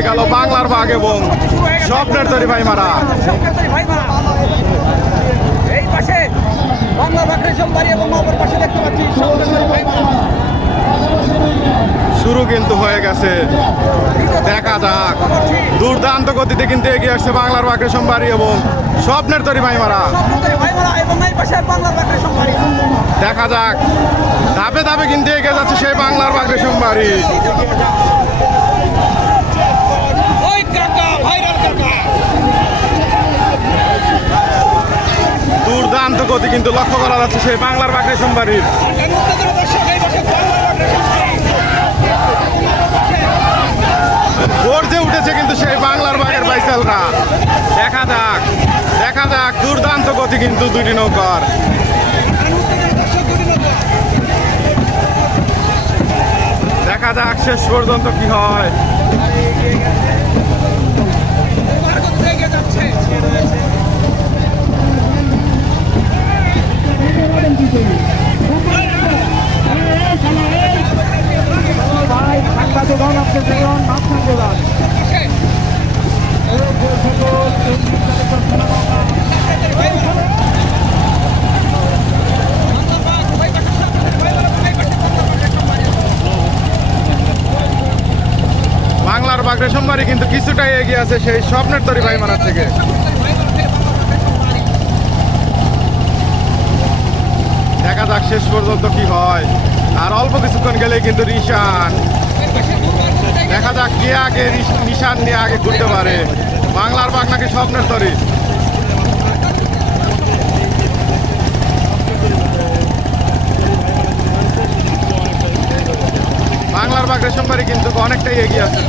হয়ে গেল বাংলার বাঘ এবং স্বপ্নের তরি ভাই মারা। এই পাশে বাংলা বাকরে সোমবারি এবং অপর পাশে দেখতে পাচ্ছি। শুরু কিন্তু হয়ে গেছে। দেখা যাক। দুর্দান্ত গতিতে কিন্তু এগিয়ে আসছে বাংলার বাঘে সোমবারই এবং স্বপ্নের তরি ভাই মারা। সোমবারি দেখা যাক। ধাপে ধাপে কিন্তু এগিয়ে যাচ্ছে সেই বাংলার বাঘে সোমবারই গতি কিন্তু লক্ষ্য করা যাচ্ছে সেই বাংলার বাঘে সোমবারীর এর মধ্যে কোনো দর্শক এই পাশে বাংলা বাকরে সোমবারি গর্জে উঠেছে কিন্তু সেই বাংলার বাঘের বাইসালরা। দেখা যাক দেখা যাক, দুর্দান্ত গতি কিন্তু দুটি নৌকার। দেখা যাক শেষ পর্যন্ত কি হয়। ভাই পাশে বাংলা বাকরে সোমবারি। বাংলার বাঘরে সোমবারই কিন্তু কিছুটাই এগিয়ে আছে সেই স্বপ্নের তরি ভাই মারার থেকে দেখা যাক শেষ পর্যন্ত কি হয়। আর অল্প কিছুক্ষণ গেলেই কিন্তু রিশান দেখা যাক কে আগে নিশান নিয়ে আগে ঘুরতে পারে। বাংলার বাঘ নাকি স্বপ্নের তরি? বাংলার বাঘ রেশমবাড়ি কিন্তু অনেকটাই এগিয়ে আছে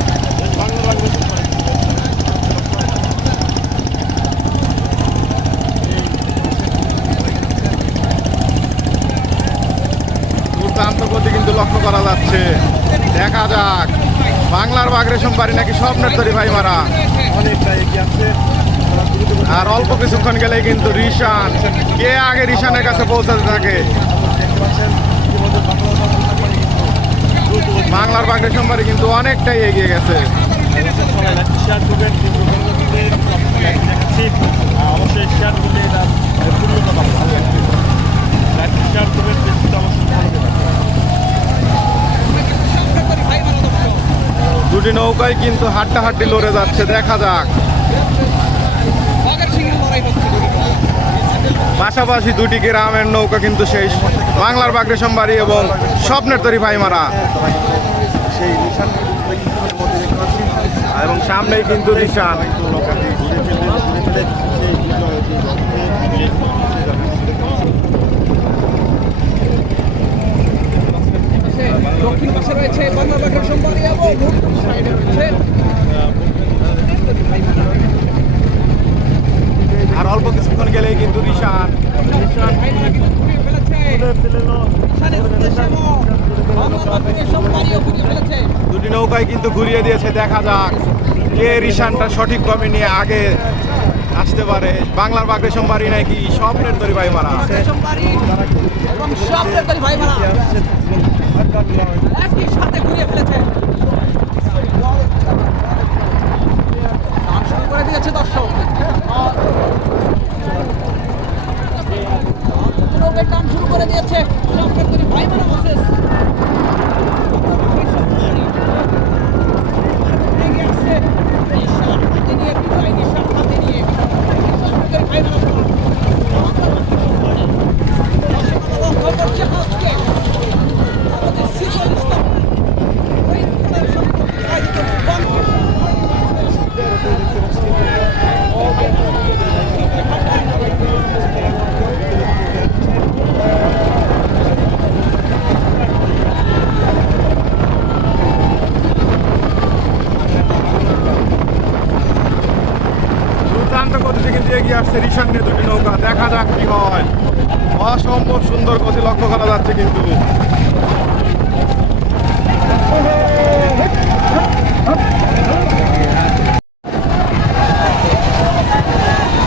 দুর্দান্ত গতি কিন্তু লক্ষ্য করা যাচ্ছে দেখা যাক। বাংলার বাঘ রেশমবাড়ি নাকি স্বপ্নের তরি ভাই মারা? আর অল্প কিছুক্ষণ গেলেই কিন্তু রিশান। কে আগে রিশানের কাছে পৌঁছাতে থাকে? বাংলার বাঘ রেশমবাড়ি কিন্তু অনেকটাই এগিয়ে গেছে। দুটি নৌকায় কিন্তু হাড্ডা হাড্ডি লড়ে যাচ্ছে, দেখা যাক। পাশাপাশি দুটি গ্রামের নৌকা কিন্তু সেই বাংলার বাঘ রেশমবাড়ি এবং স্বপ্নের তরি ভাই মারা সেই নিশান মধ্যে দেখতে পাচ্ছি এবং সামনেই কিন্তু রিশান কিন্তু নৌকাটি ঘুরে ফেলে ঘুরে ফেলে সেই দক্ষিণ পাশে রয়েছে বাংলা বাগের এবং সাইডে রয়েছে আর অল্প কিছুক্ষণ গেলেই কিন্তু রিশান দুটি নৌকায় কিন্তু ঘুরিয়ে দিয়েছে দেখা যাক কে রিশানটা সঠিকভাবে নিয়ে আগে আসতে পারে। বাংলার বাঘ রেশমবাড়ি নাকি স্বপ্নের তরি ভাই মারা। বাগের সোমবারি এবং সপ্রেতারি ভাইমারা একই সাথে ঘুরিয়ে ফেলেছে গান শুরু করে দিয়েছে দর্শক পুরোকে টান শুরু করে দিয়েছে সপ্রেতারি ভাইমারা বসেস এগিয়ে আসছে নিশান হাতে নিয়ে বিজয় নিশান হাতে নিয়ে সপ্রেতারি ভাইমারা লক্ষ্য করছে আজকে আমাদের শীতল ইসলাম ওই খেলার সম্পর্কে আয়োজিত বাংলা দুর্দান্ত গতিতে রিশান দুটি নৌকা, দেখা যাক কি হয়। অসম্ভব সুন্দর গতি লক্ষ্য করা যাচ্ছে কিন্তু।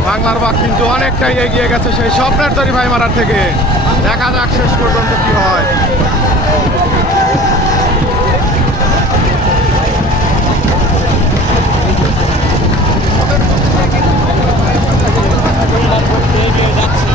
বাংলার বাঘ কিন্তু অনেকটাই এগিয়ে গেছে সেই স্বপ্নের তরি ভাই মারার থেকে। দেখা যাক শেষ পর্যন্ত কি হয়। জেলার পথ বেয়ে